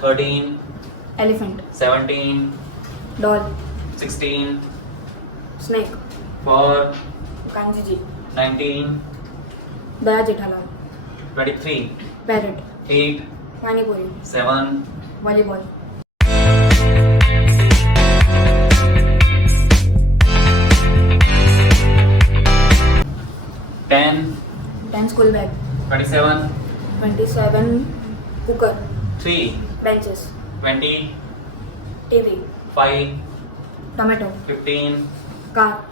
13, elephant, 17, doll, 16, snake, 4, Kanjiji, 19, Daya Jethalal, 23, parrot, 8, Pani Puri, 7, volleyball, ten, 10 school bag, 27, 27 cooker, 3, benches, 20, TV, 5, tomato, 15, car,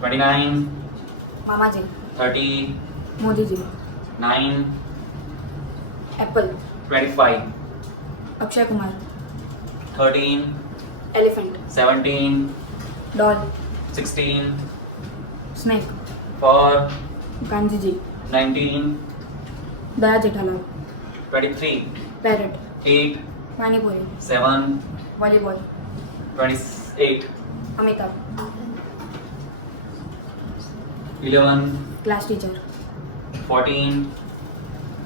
29, Mamaji, 30, Modiji, 9, apple, 25, Akshay Kumar, 13, elephant, 17, doll, 16, snake, 4, Kanjiji, 19, Daya Jethalal, 23, parrot, 8, Pani Puri, 7, volleyball, 28, Amitabh, 11, class teacher, 14,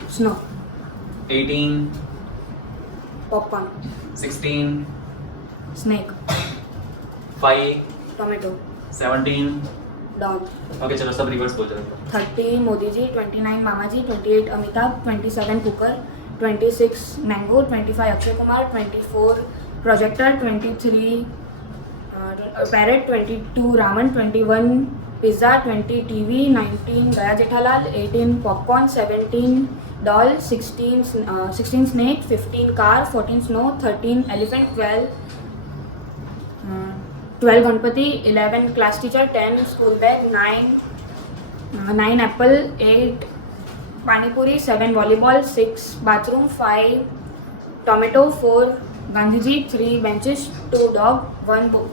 snow, 18, popcorn, 16, snake, 5, tomato, 17. doll, okay चलो सब reverse बोल रहे 30 Modiji, 29 Mamaji, 28 Amitabh, 27 cooker, 26 mango, 25 Akshay Kumar, 24 projector, 23 parrot, 22 Raman, 21 pizza, 20 TV, 19 Daya Jethalal, 18 popcorn, 17 doll, 16 snake, 15 car, 14 snow, 13 elephant, 12 Ganpati, 11 class teacher, 10 school bag, 9 apple, 8 Pani Puri, 7 volleyball, 6 bathroom, 5 tomato, 4 Gandhiji, 3 benches, 2 dog, 1 book.